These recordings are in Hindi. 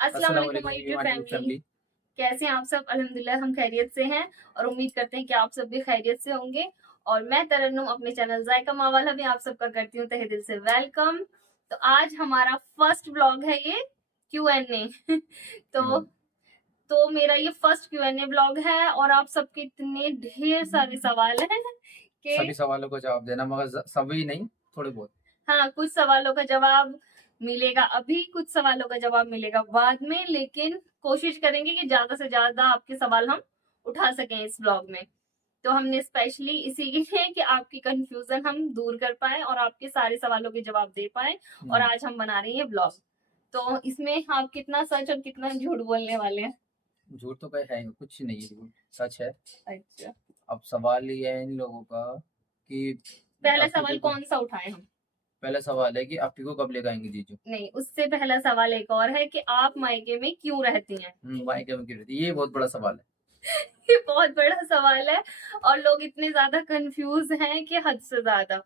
अस्सलाम वालेकुम माय डियर फैमिली। कैसे हैं आप सब? अल्हम्दुलिल्लाह हम खैरियत से हैं और उम्मीद करते हैं कि आप सब भी खैरियत से होंगे। और मैं तरन्नुम अपने चैनल जायका माँ वाला भी आप सबका करती हूँ तहे दिल से वेलकम। तो आज हमारा फर्स्ट व्लॉग है ये Q&A। तो तो मेरा ये फर्स्ट Q&A व्लॉग है और आप सबके इतने ढेर सारे सवाल हैं कि सभी सवालों को जवाब देना, मगर सभी नहीं, थोड़े बहुत। हाँ, कुछ सवालों का जवाब मिलेगा अभी, कुछ सवालों का जवाब मिलेगा बाद में, लेकिन कोशिश करेंगे कि ज्यादा से ज्यादा आपके सवाल हम उठा सकें इस ब्लॉग में। तो हमने स्पेशली इसी के लिए कि आपकी कंफ्यूजन हम दूर कर पाए और आपके सारे सवालों के जवाब दे पाए। और आज हम बना रहे हैं ब्लॉग। तो इसमें आप कितना सच और कितना झूठ बोलने वाले हैं? झूठ तो कहीं है, कुछ नहीं है, झूठ सच है। अच्छा, अब सवाल ये है इन लोगों का कि पहला अफ्रीका सवाल को, कौन सा उठाए हम? पहला सवाल है कि अफ्रीका को कब लेकर आएंगे जीजू। नहीं, उससे पहला सवाल एक और है कि आप मायके में क्यों रहती हैं? मायके में क्यों रहती है? ये बहुत बड़ा सवाल है। ये बहुत बड़ा सवाल है और लोग इतने ज्यादा कंफ्यूज हैं कि हद से ज्यादा।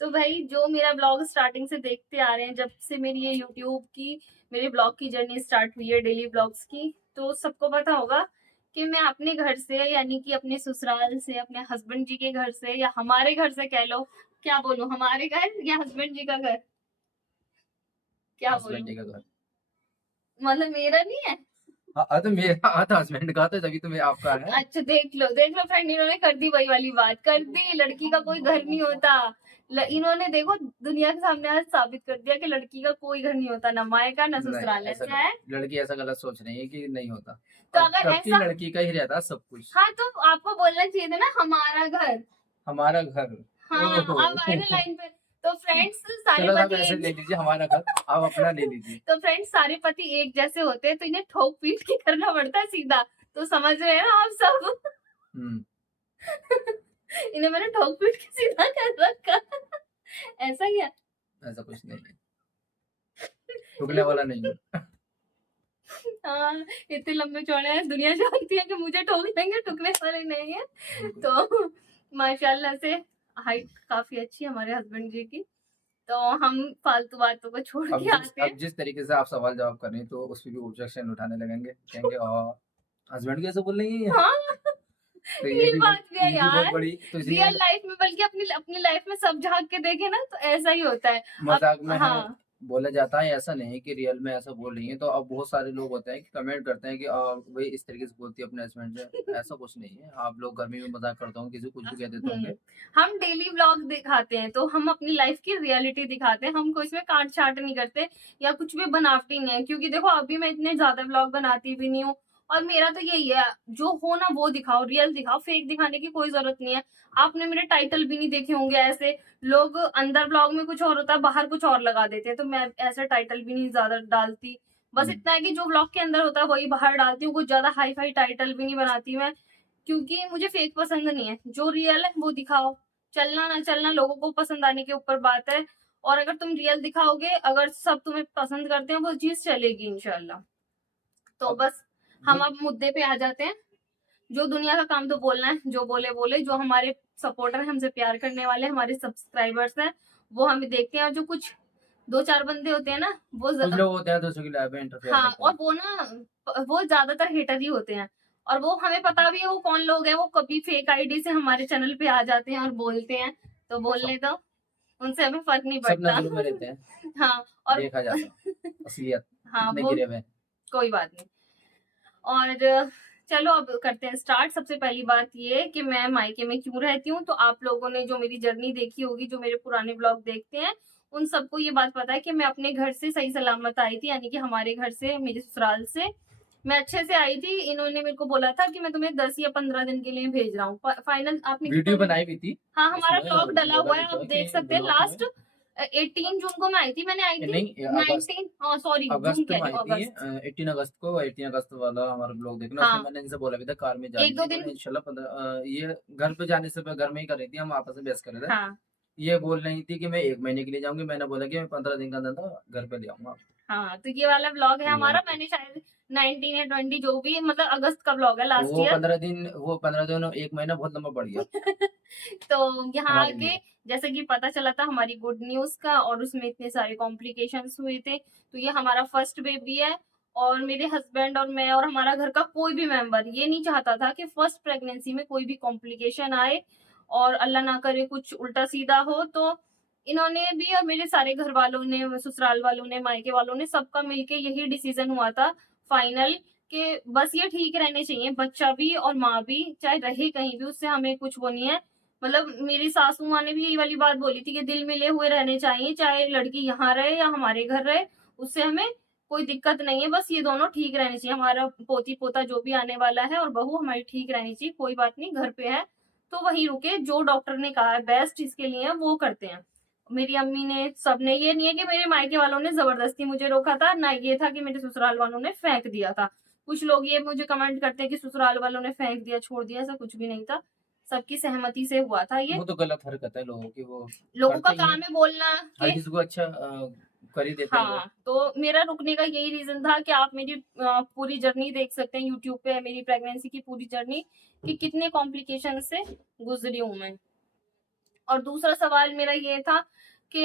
तो भाई, जो मेरा ब्लॉग स्टार्टिंग से देखते आ रहे हैं, जब से मेरी ये यूट्यूब की, मेरे ब्लॉग की जर्नी स्टार्ट हुई है डेली ब्लॉग्स की, तो सबको पता होगा कि मैं अपने घर से, यानी कि अपने ससुराल से, अपने हस्बैंड जी के घर से, या हमारे घर से कह लो, क्या बोलूं, हमारे घर या हस्बैंड जी का घर, क्या हस्बैंड बोलूं, जी का घर। मतलब मेरा नहीं है। हाँ तो मेरा, हाँ तो हस्बैंड का, तो तभी तो मैं आपका है। अच्छा, देख लो फ्रेंड, इन्होंने कर दी वही वाली बात, कर दी। लड़की का कोई घर नहीं होता। इन्होंने देखो दुनिया के सामने आज साबित कर दिया कि लड़की का कोई घर नहीं होता, ना मायका ना नहीं, ससुराल, ऐसा ऐसा है। लड़की ऐसा गलत सोच रही है कि नहीं होता। तो अब अगर तब की ऐसा, लड़की का ही रहता सब कुछ। हाँ, तो आपको बोलना चाहिए था ना हमारा घर। हमारा घर। हाँ, अब आए ना ओहो। लाइन पे। तो फ्रेंड्स, सारे चलो आप पति ऐसे एक, ले लीजिए हमारा घर, आप अपना ले लीजिए। तो फ्रेंड्स सारे पति एक जैसे होते हैं, तो इन्हें ठोक पीट के करना पड़ता है सीधा। तो समझ रहे हैं ना आप सब? हम्म इन्हें मैंने ठोक पीट के सीधा कर रखा। ऐसा ही है। ऐसा कुछ नहीं है, ठुकने वाला नहीं है। हाँ, इतने लंबे चौड़े हैं, दुनिया जानती है कि मुझे ठोक देंगे, ठुकने वाले नहीं है। बिल्कुल। तो माशाल्लाह से हाइट काफी अच्छी है हमारे हस्बैंड जी की। तो हम फालतू बातों को छोड़ के आते हैं। अब जिस तरीके से आप सवाल जवाब कर रहे हैं, तो उस पर भी ऑब्जेक्शन उठाने लगेंगे, कहेंगे हस्बैंड कैसे बोल रही है। हाँ, तो ये बात भी है ये भी बहुत यार। बड़ी, तो इसलिए रियल लाइफ में, बल्कि अपनी अपनी लाइफ में सब झांक के देखे ना, तो ऐसा ही होता है। अब मजाक में है, हाँ, बोला जाता है, ऐसा नहीं कि रियल में ऐसा बोल रही है। तो अब बहुत सारे लोग होते हैं कि कमेंट करते हैं कि भाई इस तरीके से बोलती है अपने हस्बैंड से। ऐसा कुछ नहीं है, आप लोग घर में भी मजाक करते होंगे, किसी को कुछ भी कह देते होंगे। हम डेली व्लॉग दिखाते हैं, तो हम अपनी लाइफ की रियलिटी दिखाते हैं, हम कोई इसमें काट छाट नहीं करते या कुछ भी बनावटी नहीं है। क्योंकि देखो, अभी मैं इतने ज्यादा व्लॉग बनाती भी नहीं हूँ, और मेरा तो यही है, जो हो ना वो दिखाओ, रियल दिखाओ, फेक दिखाने की कोई जरूरत नहीं है। आपने मेरे टाइटल भी नहीं देखे होंगे, ऐसे लोग अंदर व्लॉग में कुछ और होता है, बाहर कुछ और लगा देते हैं, तो मैं ऐसा टाइटल भी नहीं ज्यादा डालती। बस हम्म, इतना है कि जो व्लॉग के अंदर होता है वही बाहर डालती हूँ, कुछ ज्यादा हाई फाई टाइटल भी नहीं बनाती मैं, क्योंकि मुझे फेक पसंद नहीं है। जो रियल है वो दिखाओ, चलना ना चलना लोगों को पसंद आने के ऊपर बात है। और अगर तुम रियल दिखाओगे, अगर सब तुम्हें पसंद करते हैं, वो चीज चलेगी इंशाल्लाह। तो अब बस, हम जो अब मुद्दे पे आ जाते हैं। जो दुनिया का काम तो बोलना है, जो बोले बोले, जो हमारे सपोर्टर हैं, हमसे प्यार करने वाले हमारे सब्सक्राइबर्स हैं, वो हमें देखते हैं। और जो कुछ दो चार बंदे होते हैं ना, वो कुछ लोग होते हैं दूसरों की लाइफ में इंटरफेयर हाँ, करते और हैं। वो ना, वो ज्यादातर हेटर ही होते हैं। और वो हमें पता भी है वो कौन लोग हैं, वो कभी फेक आईडी से हमारे चैनल पे आ जाते हैं और बोलते हैं, तो बोलने सब दो, उनसे हमें फर्क नहीं सब पड़ता। नजरों में रहते हैं, हाँ, और देखा जाता है असलियत हाँ, कितने वो गिरे हुए हैं। कोई बात नहीं। और चलो अब करते हैं स्टार्ट। सबसे पहली बात ये कि मैं मायके में क्यों रहती हूँ। तो आप लोगों ने जो मेरी जर्नी देखी होगी, जो मेरे पुराने ब्लॉग देखते हैं, उन सबको ये बात पता है कि मैं अपने घर से सही सलामत आई थी, यानी कि हमारे घर से, मेरे ससुराल से मैं अच्छे से आई थी। इन्होंने मेरे को बोला था कि मैं तुम्हें 10 या 15 दिन के लिए भेज रहा हूँ। फाइनल आपने वीडियो कितना, बनाई भी थी, हाँ, हमारा ब्लॉग उसमें डला बोला हुआ भी है, आप था कि देख सकते हैं। ब्लॉग में, लास्ट 18 जून को मैं आई थी, मैंने आई थी नहीं, अगस्त 19, हाँ सॉरी, जून अगस्त कह में रही आई हूँ, थी। अगस्त। 18 अगस्त वाला हमारा ब्लॉग देखना, उसमें हाँ, मैंने इनसे बोला भी था कार में जा रही एक दो थी, दिन, मैंने इंशाल्लाह 15 ये घर पे जाने से घर में ही कर रही थी, हम आपस में बहस कर रहे थे। हाँ ये बोल रही थी कि मैं 1 महीने के लिए जाऊंगी, मैंने बोला कि मैं 15 दिन का धंधा घर पे ले आऊंगा। हाँ, तो ये वाला ब्लॉग है तो ये हमारा। वाला, मैंने शायद 19 या 20, जो भी, मतलब अगस्त का ब्लॉग है, तो लास्ट ईयर। वो 15 दिन 1 महीना बहुत लंबा पड़ गया तो यहाँ हमारे आके लिए। जैसे कि पता चला था हमारी गुड न्यूज का, और उसमें इतने सारे कॉम्प्लिकेशंस हुए थे। तो ये हमारा फर्स्ट बेबी है, और मेरे हस्बैंड और मैं और हमारा घर का कोई भी मेंबर ये नहीं चाहता था कि फर्स्ट प्रेगनेंसी में कोई भी कॉम्प्लिकेशन आए और अल्लाह ना करे कुछ उल्टा सीधा हो। तो इन्होंने भी और मेरे सारे घर वालों ने, ससुराल वालों ने, मायके वालों ने, सबका मिलके यही डिसीजन हुआ था फाइनल कि बस ये ठीक रहने चाहिए, बच्चा भी और माँ भी, चाहे रहे कहीं भी, उससे हमें कुछ वो नहीं है। मतलब मेरी सासू माँ ने भी यही वाली बात बोली थी कि दिल मिले हुए रहने चाहिए, चाहे लड़की यहाँ रहे या हमारे घर रहे, उससे हमें कोई दिक्कत नहीं है, बस ये दोनों ठीक रहनी चाहिए। हमारा पोती पोता जो भी आने वाला है और बहू हमारी ठीक रहनी चाहिए, कोई बात नहीं, घर पे है तो वहीं रुके, जो डॉक्टर ने कहा है बेस्ट इसके लिए है वो करते हैं। मेरी अम्मी ने, सबने, ये नहीं है कि मेरे मायके वालों ने जबरदस्ती मुझे रोका था, ना ये था कि मेरे ससुराल वालों ने फेंक दिया था। कुछ लोग ये मुझे कमेंट करते हैं कि ससुराल वालों ने फेंक दिया, छोड़ दिया, ऐसा कुछ भी नहीं था, सबकी सहमति से हुआ था ये। वो तो गलत हरकत है लोगों की, वो लोगों का करते ही काम हैं, है बोलना हर कि किसी को अच्छा कर ही देते हैं लोग। हाँ, तो मेरा रुकने का यही रीजन था कि आप मेरी पूरी जर्नी देख सकते हैं यूट्यूब पे, मेरी प्रेगनेंसी की पूरी जर्नी, कि कितने कॉम्प्लिकेशन से गुजरी हूँ मैं। और दूसरा सवाल मेरा ये था कि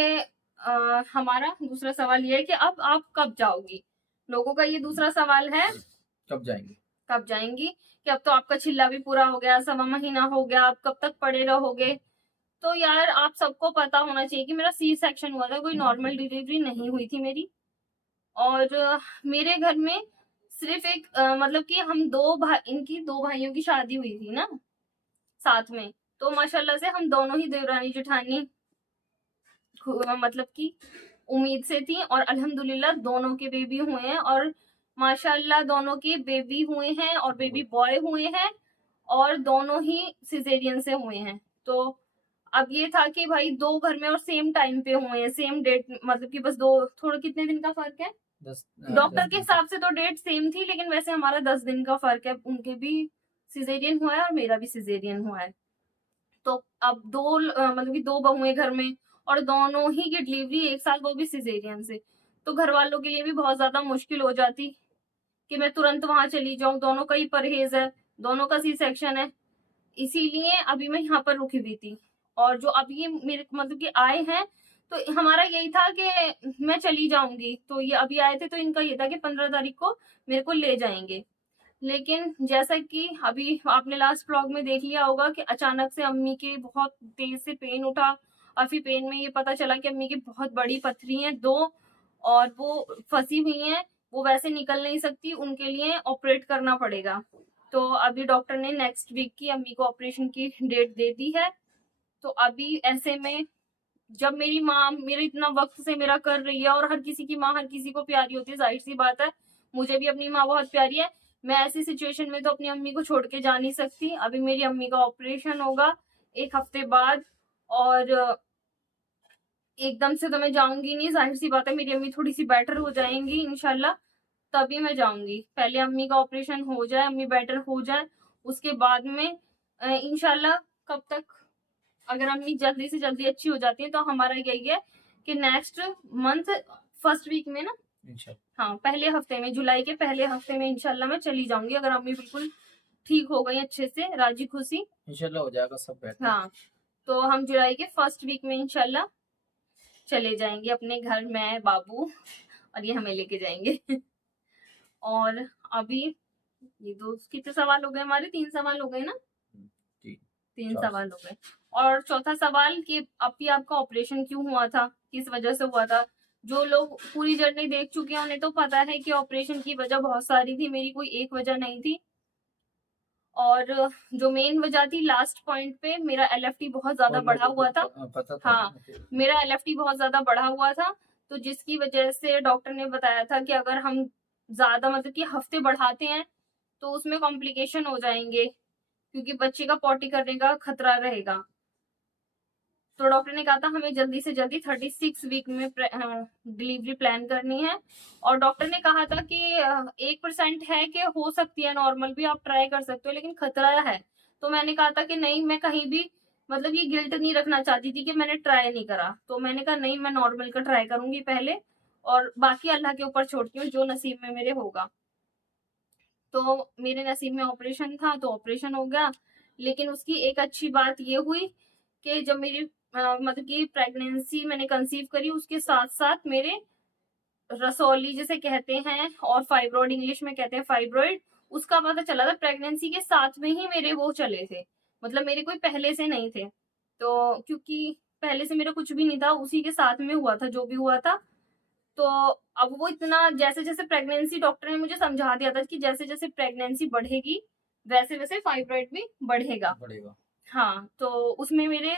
हमारा दूसरा सवाल ये है कि अब आप कब जाओगी। लोगों का ये दूसरा सवाल है, कब जाएंगे। कब जाएंगी, कि अब तो आपका चिल्ला भी पूरा हो गया, 1.25 महीना हो गया, आप कब तक पड़े रहोगे। तो यार आप सबको पता होना चाहिए कि मेरा सी सेक्शन हुआ था, कोई नॉर्मल डिलीवरी नहीं हुई थी मेरी। और मेरे घर में सिर्फ एक मतलब कि हम दो भाई, इनकी दो भाइयों की शादी हुई थी ना साथ में, तो माशाल्लाह से हम दोनों ही देवरानी जेठानी मतलब कि उम्मीद से थी, और अल्हम्दुलिल्लाह दोनों के बेबी हुए हैं, और माशाल्लाह दोनों के बेबी हुए हैं और बेबी बॉय हुए हैं, और दोनों ही सिजेरियन से हुए हैं। तो अब ये था कि भाई दो घर में और सेम टाइम पे हुए हैं, सेम डेट, मतलब कि बस दो, थोड़ा कितने दिन का फर्क है, 10 डॉक्टर 10 के दिन का। हिसाब से तो डेट सेम थी, लेकिन वैसे हमारा 10 दिन का फर्क है, उनके भी सिजेरियन हुआ है और मेरा भी सिजेरियन हुआ है। तो अब दो मतलब कि दो बहुएं घर में, और दोनों ही की डिलीवरी एक साथ, वो भी सिजेरियन से, तो घर वालों के लिए भी बहुत ज्यादा मुश्किल हो जाती कि मैं तुरंत वहां चली जाऊं, दोनों का ही परहेज है, दोनों का सी सेक्शन है, इसीलिए अभी मैं यहाँ पर रुकी हुई थी। और जो अभी ये मेरे मतलब कि आए हैं, तो हमारा यही था कि मैं चली जाऊंगी, तो ये अभी आए थे तो इनका ये था कि 15 तारीख को मेरे को ले जाएंगे। लेकिन जैसा कि अभी आपने लास्ट व्लॉग में देख लिया होगा कि अचानक से अम्मी के बहुत तेज से पेन उठा, और फिर पेन में ये पता चला कि अम्मी की बहुत बड़ी पथरी हैं दो, और वो फंसी हुई हैं, वो वैसे निकल नहीं सकती, उनके लिए ऑपरेट करना पड़ेगा। तो अभी डॉक्टर ने नेक्स्ट वीक की अम्मी को ऑपरेशन की डेट दे दी है। तो अभी ऐसे में जब मेरी माँ मेरे इतना वक्त से मेरा कर रही है, और हर किसी की माँ हर किसी को प्यारी होती है, जाहिर सी बात है, मुझे भी अपनी माँ बहुत प्यारी है, मैं ऐसी सिचुएशन में तो अपनी अम्मी को छोड़ के जा नहीं सकती। अभी मेरी अम्मी का ऑपरेशन होगा 1 हफ्ते बाद, और एकदम से तो मैं जाऊंगी नहीं, जाहिर सी बात है, मेरी अम्मी थोड़ी सी बेटर हो जाएंगी इंशाल्लाह, तभी मैं जाऊंगी। पहले अम्मी का ऑपरेशन हो जाए, अम्मी बेटर हो जाए, उसके बाद में इंशाल्लाह, कब तक, अगर अम्मी जल्दी से जल्दी अच्छी हो जाती है तो हमारा यही है कि नेक्स्ट मंथ फर्स्ट वीक में ना, इंशाल्लाह। हाँ पहले हफ्ते में, जुलाई के पहले हफ्ते में इंशाल्लाह मैं चली जाऊंगी, अगर अम्मी बिल्कुल ठीक हो गई अच्छे से, राजी खुशी। इंशाल्लाह हो जाएगा सब बेटर। हाँ, तो हम जुलाई के फर्स्ट वीक में इंशाल्लाह चले जाएंगे अपने घर, मैं, बाबू, और ये हमें लेके जाएंगे। और अभी ये दो कितने सवाल हो गए हमारे, 3 सवाल हो गए ना, जी 3 सवाल हो गए। और चौथा सवाल कि अभी आपका ऑपरेशन क्यों हुआ था, किस वजह से हुआ था। जो लोग पूरी जर्नी देख चुके हैं उन्हें तो पता है कि ऑपरेशन की वजह बहुत सारी थी, मेरी कोई एक वजह नहीं थी। और जो मेन वजह थी, लास्ट पॉइंट पे मेरा एलएफटी बहुत ज्यादा बढ़ा हुआ था। पता था हाँ, मेरा एलएफटी बहुत ज्यादा बढ़ा हुआ था, तो जिसकी वजह से डॉक्टर ने बताया था कि अगर हम ज्यादा मतलब कि हफ्ते बढ़ाते हैं तो उसमें कॉम्प्लिकेशन हो जाएंगे, क्योंकि बच्चे का पॉटी करने का खतरा रहेगा। तो डॉक्टर ने कहा था हमें जल्दी से जल्दी 36 वीक में डिलीवरी प्लान करनी है। और डॉक्टर ने कहा था कि 1% है कि हो सकती है नॉर्मल भी, आप ट्राई कर सकते हो, लेकिन खतरा है। तो मैंने कहा था कि नहीं, मैं कहीं भी मतलब ये गिल्ट नहीं रखना चाहती थी कि मैंने ट्राई नहीं करा, तो मैंने कहा नहीं, मैं नॉर्मल का ट्राई करूंगी पहले, और बाकी अल्लाह के ऊपर छोड़ती हूँ, जो नसीब में मेरे होगा। तो मेरे नसीब में ऑपरेशन था तो ऑपरेशन हो गया। लेकिन उसकी एक अच्छी बात ये हुई कि जब मेरी मतलब कि प्रेगनेंसी मैंने कंसीव करी, उसके साथ साथ मेरे रसौली जिसे कहते हैं, और फाइब्रॉइड इंग्लिश में कहते हैं फाइब्रॉइड, उसका पता चला था प्रेगनेंसी के साथ में ही मेरे वो चले थे, मतलब मेरे कोई पहले से नहीं थे। तो क्योंकि पहले से मेरा कुछ भी नहीं था, उसी के साथ में हुआ था जो भी हुआ था। तो अब वो इतना जैसे जैसे प्रेगनेंसी, डॉक्टर ने मुझे समझा दिया था कि जैसे जैसे प्रेगनेंसी बढ़ेगी वैसे वैसे फाइब्रॉइड भी बढ़ेगा। हाँ, तो उसमें मेरे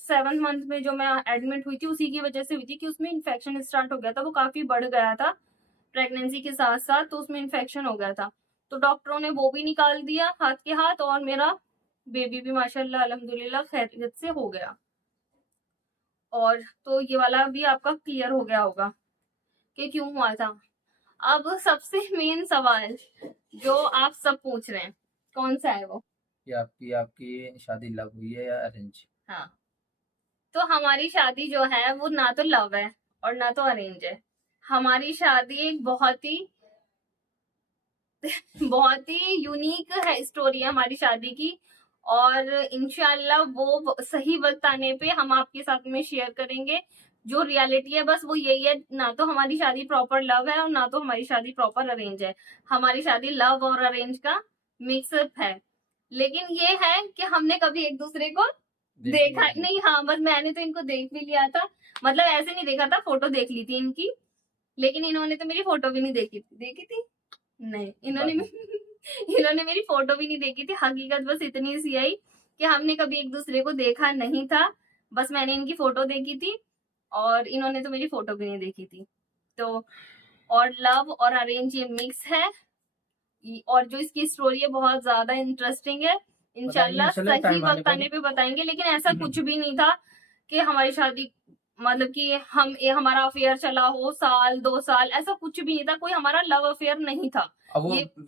7th मंथ में जो मैं एडमिट हुई थी उसी की वजह से हुई थी कि उसमें इन्फेक्शन स्टार्ट हो गया था, वो काफी बढ़ गया था प्रेगनेंसी के साथ साथ, तो उसमें इन्फेक्शन हो गया था। तो डॉक्टरों ने वो भी निकाल दिया हाथ के हाथ, और मेरा बेबी भी माशाल्लाह अल्हम्दुलिल्लाह खैरियत से हो गया। और तो ये वाला भी आपका क्लियर हो गया होगा कि क्यों हुआ था। अब सबसे मेन सवाल जो आप सब पूछ रहे हैं, कौन सा है वो? कि आपकी आपकी शादी लव हुई है या अरेंज? हाँ, तो हमारी शादी जो है वो ना तो लव है और ना तो अरेंज है। हमारी शादी एक बहुत ही यूनिक है, स्टोरी है हमारी शादी की, और इंशाल्लाह वो सही वक्त आने पे हम आपके साथ में शेयर करेंगे। जो रियलिटी है बस वो यही है, ना तो हमारी शादी प्रॉपर लव है और ना तो हमारी शादी प्रॉपर अरेंज है। हमारी शादी लव और अरेंज का मिक्सअप है, लेकिन ये है कि हमने कभी एक दूसरे को देखा नहीं। हाँ, बस मैंने तो इनको देख भी लिया था, मतलब ऐसे नहीं देखा था, फोटो देख ली थी इनकी, लेकिन इन्होंने तो मेरी फोटो भी नहीं देखी थी नहीं, इन्होंने मेरी फोटो भी नहीं देखी थी। हकीकत बस इतनी सी आई कि हमने कभी एक दूसरे को देखा नहीं था, बस मैंने इनकी फोटो देखी थी और इन्होंने तो मेरी फोटो भी नहीं देखी थी। तो और लव और अरेंज ये मिक्स है, और जो इसकी स्टोरी है बहुत ज्यादा इंटरेस्टिंग है। इंशाल्लाह सही वक्त आने पे बताएंगे, लेकिन ऐसा कुछ भी नहीं था कि हमारी शादी मतलब कि हमारा अफेयर चला हो 1-2 साल, ऐसा कुछ भी नहीं था, कोई हमारा लव अफेयर नहीं था।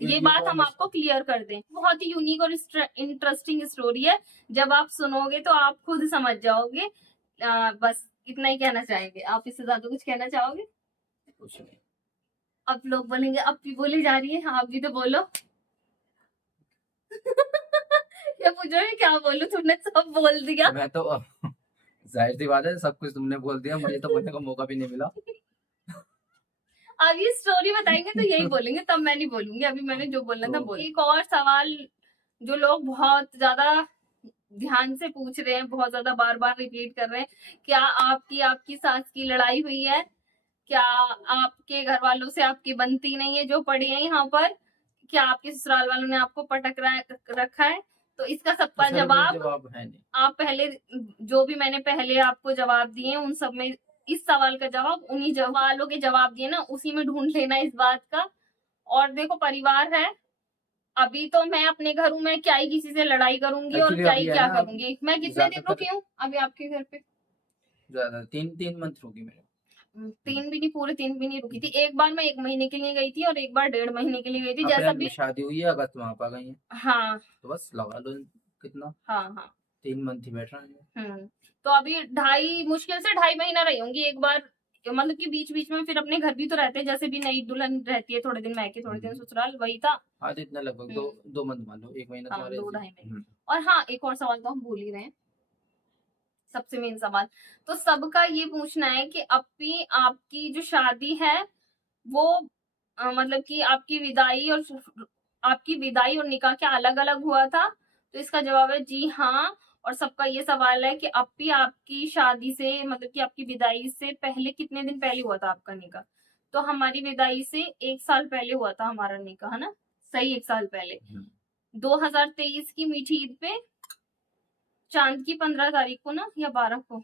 ये बात हम आपको क्लियर कर दें। बहुत ही यूनिक और इंटरेस्टिंग स्टोरी है, जब आप सुनोगे तो आप खुद समझ जाओगे। बस इतना ही कहना चाहेंगे। आप इससे ज्यादा कुछ कहना चाहोगे? कुछ नहीं। अब लोग बोलेंगे अब भी बोली जा रही है, आप भी तो बोलो। क्या पूछो, क्या बोलूं, तुमने सब बोल दिया। मैं तो जाहिर सी बात है, सब कुछ तुमने बोल दिया, मुझे तो बोलने का मौका भी नहीं मिला। अब ये स्टोरी बताएंगे तो यही बोलेंगे, तब मैं नहीं बोलूंगी, अभी मैंने जो बोलना था बोल। एक और सवाल जो लोग बहुत ज्यादा ध्यान से पूछ रहे हैं, बहुत ज्यादा बार बार रिपीट कर रहे हैं, क्या आपकी सास की लड़ाई हुई है? क्या आपके घर वालों से आपकी बनती नहीं है जो पड़ी है यहाँ पर? क्या आपके ससुराल वालों ने आपको पटक रखा है? तो इसका सबका जवाब है नहीं। आप पहले जो भी मैंने पहले आपको जवाब दिए उन सब में इस सवाल का जवाब उन्हीं सवालों के जवाब दिए ना, उसी में ढूंढ लेना इस बात का। और देखो, परिवार है, अभी तो मैं अपने घर हूँ, मैं क्या ही किसी से लड़ाई करूंगी और क्या ही क्या करूंगी। मैं कितने दिन रुकी हूँ अभी आपके घर पे? ज्यादा 3 मंथ रुकी मेरे। 3 भी नहीं, पूरे 3 भी नहीं रुकी थी। एक बार मैं 1 महीने के लिए गई थी और एक बार 1.5 महीने के लिए गई थी, जैसा भी शादी हुई है, अगस्त में आप आ गई हैं। हाँ, तो बस लगा लो कितना। हाँ 3 मंथ ही बैठ रहे हैं। तो अभी मुश्किल से 2.5 महीना रही होंगी एक बार, मतलब कि बीच बीच में फिर अपने घर भी तो रहते हैं, जैसे भी नई दुल्हन रहती है, थोड़े दिन मैके थोड़े दिन ससुराल, वही था। हाँ, इतना लगभग 2 मंथ मान लो, 1 महीना हाँ, 2-2.5 ऐसे। महीने। और हाँ, एक और सवाल तो हम भूल ही रहे हैं, सबसे मेन सवाल तो सबका ये पूछना है कि अभी आपकी जो शादी है वो मतलब कि आपकी विदाई और निकाह क्या अलग अलग हुआ था? तो इसका जवाब है जी हाँ। और सबका ये सवाल है कि अभी आपकी शादी से मतलब कि आपकी विदाई से पहले कितने दिन पहले हुआ था आपका निकाह? तो हमारी विदाई से 1 साल पहले हुआ था हमारा निकाह, है ना? सही, 1 साल पहले 2023 की मीठी ईद पे, चांद की 15 तारीख को ना, या 12 को?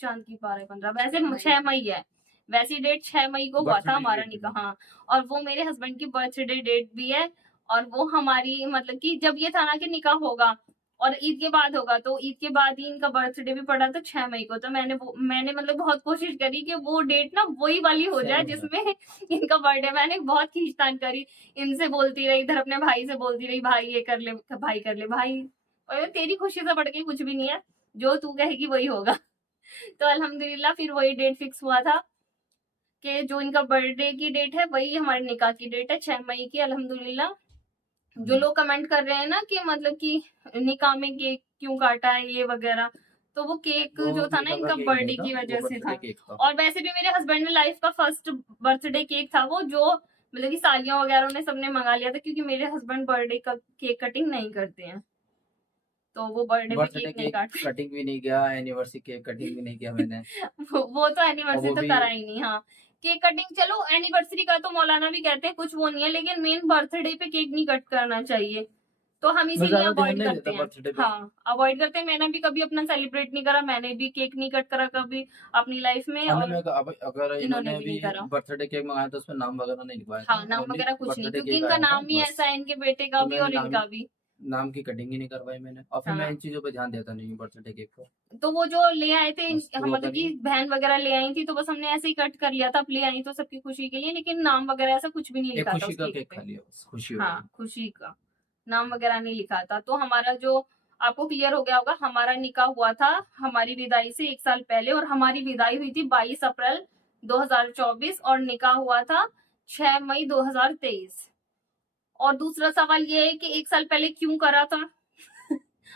चांद की 12-15, वैसे 6 मई है, वैसी डेट 6 मई को हुआ था हमारा निकाह। हाँ, और वो मेरे हस्बैंड की बर्थडे डेट भी है, और वो हमारी मतलब कि जब ये था ना कि निकाह होगा और ईद के बाद होगा, तो ईद के बाद ही इनका बर्थडे भी पड़ा था 6 मई को। तो मैंने मतलब बहुत कोशिश करी कि वो डेट ना वही वाली हो जाए जिसमें इनका बर्थडे। मैंने बहुत खींचतान करी, इनसे बोलती रही, इधर अपने भाई से बोलती रही, भाई ये कर ले, भाई कर ले, भाई। और तेरी खुशी से बढ़ के कुछ भी नहीं है, जो तू कहेगी वही होगा। तो अल्हम्दुलिल्लाह फिर वही डेट फिक्स हुआ था कि जो इनका बर्थडे की डेट है वही हमारे निकाह की डेट है, 6 मई की, अल्हम्दुलिल्लाह। जो लोग कमेंट कर रहे हैं ना कि मतलब कि निकाह में केक क्यों काटा है ये वगैरह, तो वो केक वो जो था ना मीठा इनका केक नहीं बर्थडे था, की वो वजह से था। बर्थडे केक था। और वैसे भी मेरे हस्बैंड ने लाइफ का फर्स्ट बर्थडे केक था वो, जो मतलब कि सालियां वगैरह ने सबने मंगा लिया था, क्योंकि मेरे हस्बैंड बर्थडे का केक कटिंग नहीं करते हैं, तो वो बर्थडे पे बर्थडे केक नहीं केक काटते। कटिंग भी नहीं किया, एनिवर्सरी केक कटिंग भी नहीं किया मैंने। वो तो और एनिवर्सरी वो तो भी करा ही नहीं। हाँ, केक कटिंग चलो एनिवर्सरी का तो मौलाना भी कहते हैं कुछ वो नहीं है, लेकिन मेन बर्थडे पे केक नहीं कट करना चाहिए, तो हम मैं इसीलिए ज्यादा ध्यान अवॉइड नहीं करते देता हैं। बर्थडे पे। हाँ, अवॉइड करते हैं। मैंने भी कभी अपना सेलिब्रेट नहीं करा, मैंने भी केक नहीं कट करा कभी अपनी लाइफ में, हाँ नहीं, और मैं अब अगर इन्होंने इन्होंने भी भी नहीं करा। बर्थडे केक मंगाया तो उसमें नाम वगैरह नहीं लिखवाया था, हाँ, नाम ओनली वगैरह कुछ नहीं, बर्थडे क्योंकि केक इनका आया था नाम ही बस। ऐसा है, इनके बेटे का तो भी मैंने और इनका भी। नाम की कटिंग ही नहीं करवाई मैंने, और फिर मैं हाँ, इन चीजों पे ध्यान देता नहीं हूँ बर्थडे केक को। तो वो जो ले आए थे बस वो मतलब कि करिए, बहन वगैरह ले आई थी, तो बस हमने ऐसे ही कट कर लिया था, अब ले आई तो सबकी खुशी के लिए, लेकिन नाम वगैरह ऐसा कुछ भी नहीं एक लिखा था खुशी उस का केक केक पे। खा लिया, बस खुशी हो हाँ, गई। खुशी का नाम वगैरह नहीं लिखा था। तो हमारा जो आपको क्लियर हो गया होगा, हमारा निकाह हुआ था हमारी विदाई से 1 साल पहले, और हमारी विदाई हुई थी 22 अप्रैल 2024, और निकाह हुआ था 6 मई 2023। और दूसरा सवाल ये है कि 1 साल पहले क्यों करा था?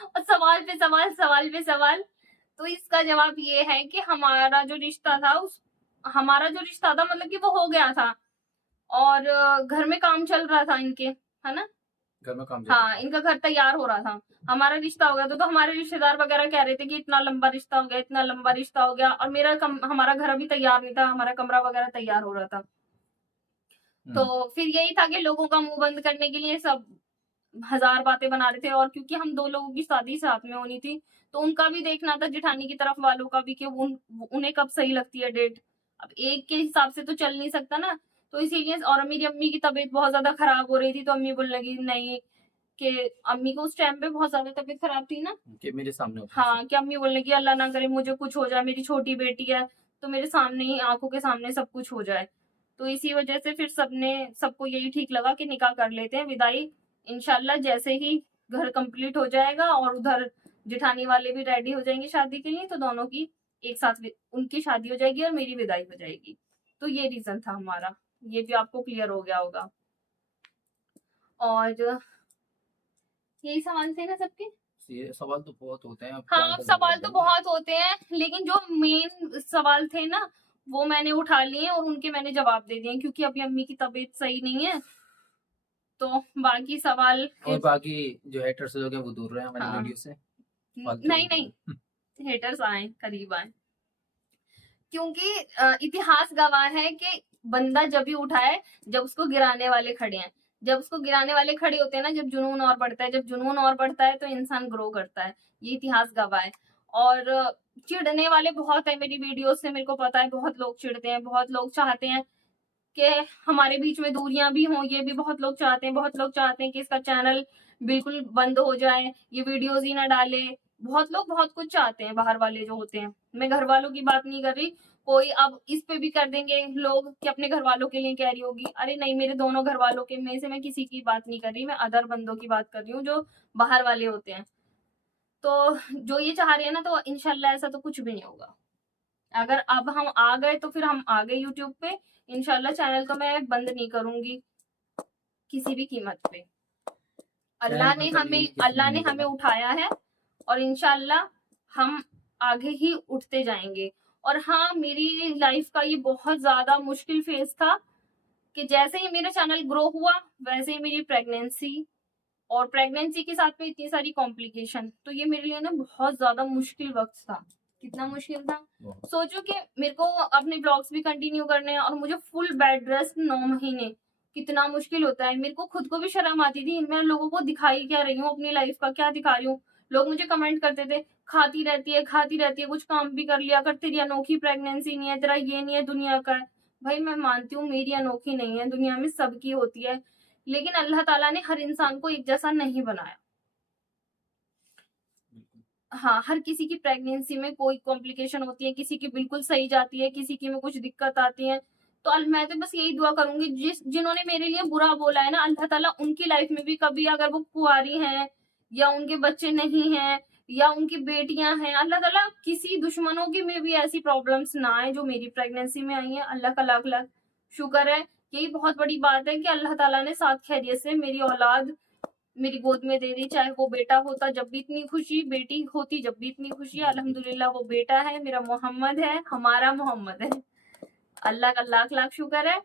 और सवाल पे सवाल, सवाल पे सवाल। तो इसका जवाब ये है कि हमारा जो रिश्ता था मतलब कि वो हो गया था, और घर में काम चल रहा था इनके, है ना? घर में काम चल रहा हाँ, था। इनका घर तैयार हो रहा था, हमारा रिश्ता हो गया तो हमारे रिश्तेदार वगैरह कह रहे थे कि इतना लंबा रिश्ता हो गया, इतना लंबा रिश्ता हो गया, और हमारा घर अभी तैयार नहीं था, हमारा कमरा वगैरह तैयार हो रहा था। तो फिर यही था कि लोगों का मुंह बंद करने के लिए सब हजार बातें बना रहे थे, और क्योंकि हम 2 लोगों की शादी साथ में होनी थी, तो उनका भी देखना था, जेठानी की तरफ वालों का भी, कि उन्हें कब सही लगती है डेट। अब एक के हिसाब से तो चल नहीं सकता ना, तो इसीलिए। और मेरी अम्मी की तबीयत बहुत ज्यादा खराब हो रही थी, तो अम्मी बोलने लगी नहीं, कि अम्मी को उस टाइम पे बहुत ज्यादा तबीयत खराब थी ना। कि मेरे सामने होता है सब। हाँ, कि अम्मी बोलने लगी अल्लाह ना करे मुझे कुछ हो जाए, मेरी छोटी बेटी है, तो मेरे सामने ही, आंखों के सामने सब कुछ हो जाए। तो इसी वजह से फिर सबको यही ठीक लगा कि निकाह कर लेते हैं, विदाई इंशाल्लाह जैसे ही घर कंप्लीट हो जाएगा और उधर जेठानी वाले भी रेडी हो जाएंगे शादी के लिए, तो दोनों की एक साथ उनकी शादी हो जाएगी और मेरी विदाई हो जाएगी। तो ये रीजन था हमारा, ये भी आपको क्लियर हो गया होगा। और यही सवाल थे ना सबके? ये सवाल तो बहुत होते हैं, अब क्या हाँ, आंसर देंगे सवाल तो बताइए। बहुत होते हैं, लेकिन जो मेन सवाल थे ना वो मैंने उठा लिए और उनके मैंने जवाब दे दिए, क्योंकि अभी अम्मी की तबीयत सही नहीं है, तो बाकी सवाल के। और बाकी जो हेटर्स लोग हैं वो दूर रहे हमारी हाँ, वीडियो से, फालतू। नहीं नहीं, हेटर्स आए, करीब आए, क्योंकि इतिहास गवाह है कि बंदा जब भी उठाए जब उसको गिराने वाले खड़े हैं, जब उसको गिराने वाले खड़े होते हैं ना, जब जुनून और बढ़ता है, जब जुनून और बढ़ता है तो इंसान ग्रो करता है, ये इतिहास गवाह है। और चिढ़ने वाले बहुत है मेरी वीडियो से, मेरे को पता है, बहुत लोग चिढ़ते हैं, बहुत लोग चाहते हैं कि हमारे बीच में दूरियां भी हों, ये भी बहुत लोग चाहते हैं, बहुत लोग चाहते हैं कि इसका चैनल बिल्कुल बंद हो जाए, ये वीडियोज ही ना डाले। बहुत लोग बहुत कुछ चाहते हैं, बाहर वाले जो होते हैं, मैं घर वालों की बात नहीं कर रही। कोई अब इस पे भी कर देंगे लोग कि अपने घर वालों के लिए कह रही होगी, अरे नहीं, मेरे दोनों घर वालों के में से मैं किसी की बात नहीं कर रही, मैं अदर बंदों की बात कर रही हूँ जो बाहर वाले होते हैं। तो जो ये चाह रहे हैं ना, तो इंशाल्लाह ऐसा तो कुछ भी नहीं होगा। अगर अब हम आ गए तो फिर हम आ गए यूट्यूब पे, इंशाल्लाह चैनल तो मैं बंद नहीं करूंगी किसी भी कीमत पे। चैनल बंद करने की किसी ने अल्लाह ने नहीं हमें बोला। उठाया है, और इंशाल्लाह हम आगे ही उठते जाएंगे। और हाँ, मेरी लाइफ का ये बहुत ज्यादा मुश्किल फेज था कि जैसे ही मेरा चैनल ग्रो हुआ वैसे ही मेरी प्रेगनेंसी, और प्रेगनेंसी के साथ में इतनी सारी कॉम्प्लिकेशन, तो ये मेरे लिए ना बहुत ज्यादा मुश्किल वक्त था। कितना मुश्किल था, सोचो कि मेरे को अपने ब्लॉग्स भी कंटिन्यू करने हैं और मुझे फुल बेड रेस्ट 9 महीने, कितना मुश्किल होता है। मेरे को खुद को भी शर्म आती थी, मैं लोगों को दिखाई क्या रही हूँ, अपनी लाइफ का क्या दिखा रही हूँ। लोग मुझे कमेंट करते थे, खाती रहती है, कुछ काम भी कर लिया कर, तेरी अनोखी प्रेगनेंसी नहीं है, तेरा ये नहीं है, दुनिया का है। भाई मैं मानती हूँ मेरी अनोखी नहीं है, दुनिया में सबकी होती है, लेकिन अल्लाह ताला ने हर इंसान को एक जैसा नहीं बनाया। हाँ, हर किसी की प्रेगनेंसी में कोई कॉम्प्लिकेशन होती है, किसी की बिल्कुल सही जाती है, किसी की में कुछ दिक्कत आती है। तो मैं तो बस यही दुआ करूंगी, जिन्होंने मेरे लिए बुरा बोला है ना, अल्लाह ताला उनकी लाइफ में भी कभी, अगर वो कुंवारी हैं या उनके बच्चे नहीं हैं या उनकी बेटियां हैं, अल्लाह ताला किसी दुश्मनों की में भी ऐसी प्रॉब्लम्स ना आए जो मेरी प्रेगनेंसी में आई है। अल्लाह का लाख लाख शुक्र है। यही बहुत बड़ी बात है कि अल्लाह ताला ने साथ खैरियत से मेरी औलाद मेरी गोद में दे दी, चाहे वो बेटा होता जब भी इतनी खुशी, बेटी होती जब भी इतनी खुशी। अल्हम्दुलिल्लाह वो बेटा है, मेरा मोहम्मद है, हमारा मोहम्मद है। अल्लाह का लाख लाख शुक्र है।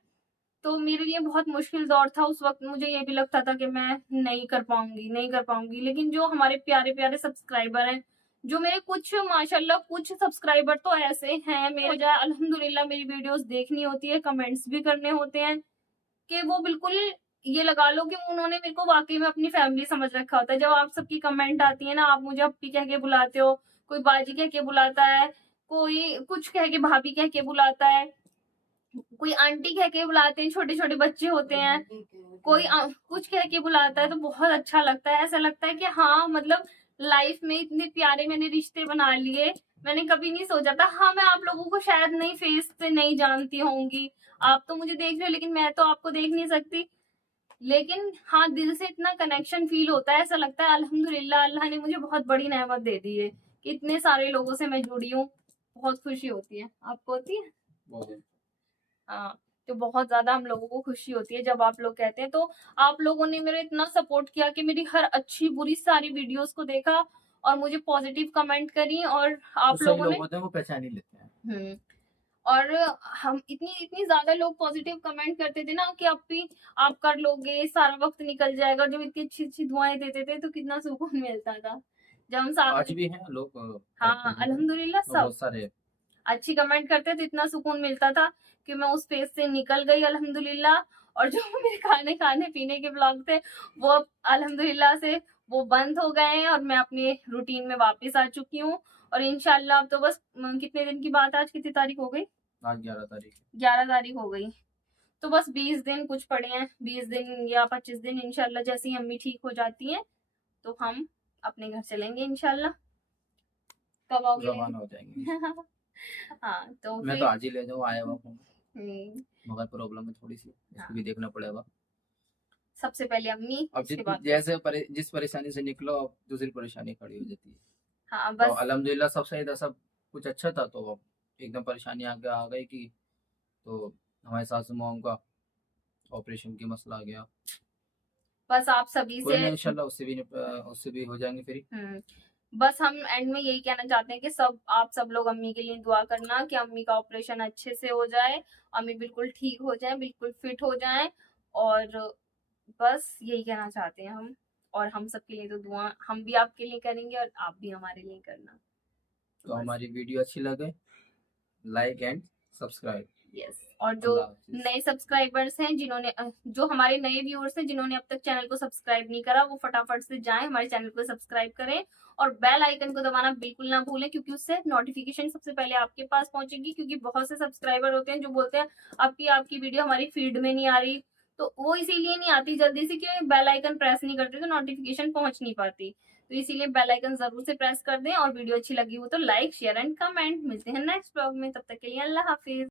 तो मेरे लिए बहुत मुश्किल दौर था उस वक्त, मुझे ये भी लगता था कि मैं नहीं कर पाऊंगी, नहीं कर पाऊंगी। लेकिन जो हमारे प्यारे प्यारे सब्सक्राइबर हैं, जो मेरे कुछ माशाल्लाह कुछ सब्सक्राइबर तो ऐसे हैं मेरे, जो अल्हम्दुलिल्लाह मेरी वीडियोस देखनी होती है, कमेंट्स भी करने होते हैं, कि वो बिल्कुल ये लगा लो कि उन्होंने मेरे को वाकई में अपनी फैमिली समझ रखा होता है। जब आप सबकी कमेंट आती है ना, आप मुझे अप्पी कह के बुलाते हो, कोई बाजी कह के बुलाता है, कोई कुछ कह के भाभी कह के बुलाता है, कोई आंटी कह के बुलाते हैं, छोटे छोटे बच्चे होते हैं, कोई कुछ कह के बुलाता है, तो बहुत अच्छा लगता है। ऐसा लगता है कि हाँ मतलब लाइफ में इतने प्यारे मैंने रिश्ते बना लिए, मैंने कभी नहीं सोचा था। हाँ, मैं आप लोगों को शायद नहीं फेस से नहीं जानती होंगी, आप तो मुझे देख रहे हो, लेकिन मैं तो आपको देख नहीं सकती। लेकिन हाँ, दिल से इतना कनेक्शन फील होता है, ऐसा लगता है अल्हम्दुलिल्लाह अल्लाह ने मुझे बहुत बड़ी नेमत दे दी है कि इतने सारे लोगों से मैं जुड़ी हूँ। बहुत खुशी होती है। आपको होती है? बहुत हाँ, तो बहुत ज़्यादा हम लोगों को खुशी होती है जब आप लोग कहते हैं। तो आप लोगों ने मेरा इतना सपोर्ट किया कि मेरी हर अच्छी-बुरी सारी वीडियोज़ को देखा और मुझे पॉज़िटिव कमेंट करी, और आप सही लोगों लोग ने होते हैं वो पहचान ही लेते हैं। हुँ, और हम इतनी इतनी ज़्यादा लोग पॉज़िटिव कमेंट करते थे ना कि अप्पी आप कर लोगे, सारा वक़्त निकल जाएगा। जब इतनी अच्छी-अच्छी दुआएँ देते थे तो कितना सुकून मिलता था। जब हम साथ आज में, भी हैं लोग करते हाँ, हैं जो अल्हम्दुलिल्लाह और सब बहुत सारे अच्छी कमेंट करते तो इतना सुकून मिलता था कि मैं उस फेज़ से निकल गई अल्हम्दुलिल्लाह। और जो मेरे खाने-पीने के व्लॉग थे, वो अब अल्हम्दुलिल्लाह से वो बंद हो गए हैं और मैं अपने रूटीन में वापस आ चुकी हूँ। और इंशाल्लाह अब तो बस कितने दिन की बात है, आज कितनी तारीख हो गई? आज 11 तारीख 11 तारीख हो गई। तो बस 20 दिन कुछ पड़े हैं, 20 दिन या 25 दिन इंशाल्लाह, जैसे ही अम्मी ठीक हो जाती हैं, तो हम अपने घर चलेंगे इंशाल्लाह। कब आओगे रवाना हो जाएंगे। लेने? हाँ, तो मैं तो फिर आज ही ले जाऊँ, आया हुआ हूँ, हुँ, मगर प्रॉब्लम है थोड़ी सी, उसको हाँ, भी देखना पड़ेगा। सबसे पहले अम्मी, अब उसके बाद जैसे जिस परेशानी से निकलो अब दूसरी परेशानी खड़ी हो जाती है। हाँ, तो बस अल्हम्दुलिल्लाह सब सही था, सब कुछ अच्छा था, तो अब एकदम परेशानी आगे आ गई कि तो हमारे सासू माँ का ऑपरेशन की मसला आ गया। बस आप सभी कोई से नहीं, इंशाल्लाह उससे भी हो जाएंगे फ्री। हुँ, बस हम एंड में यही कहना चाहते हैं कि आप सब लोग अम्मी के लिए दुआ करना कि अम्मी का ऑपरेशन अच्छे से हो जाए, अम्मी बिल्कुल ठीक हो जाएँ, बिल्कुल फिट हो जाएँ, और बस यही कहना चाहते हैं हम। और हम सबके लिए तो दुआ हम भी आपके लिए करेंगे और आप भी हमारे लिए करना। तो बस हमारी वीडियो अच्छी लगे, लाइक एंड सब्सक्राइब। यस, और जो अल्लाह हाफिज। नए सब्सक्राइबर्स हैं, जिन्होंने जो हमारे नए व्यूअर्स हैं, जिन्होंने अब तक चैनल को सब्सक्राइब नहीं करा, वो फटाफट से जाएं हमारे चैनल को सब्सक्राइब करें और बेल आइकन को दबाना बिल्कुल ना भूलें, क्योंकि उससे नोटिफिकेशन सबसे पहले आपके पास पहुंचेगी। क्योंकि बहुत से सब्सक्राइबर होते हैं जो बोलते हैं आपकी वीडियो हमारी फीड में नहीं आ रही, तो वो इसीलिए नहीं आती जल्दी से कि बेल आइकन प्रेस नहीं करते, तो नोटिफिकेशन पहुंच नहीं पाती। तो इसीलिए बेल आइकन जरूर से प्रेस कर दें, और वीडियो अच्छी लगी हो तो लाइक शेयर एंड कमेंट। मिलते हैं नेक्स्ट ब्लॉग में, तब तक के लिए अल्लाह हाफिज।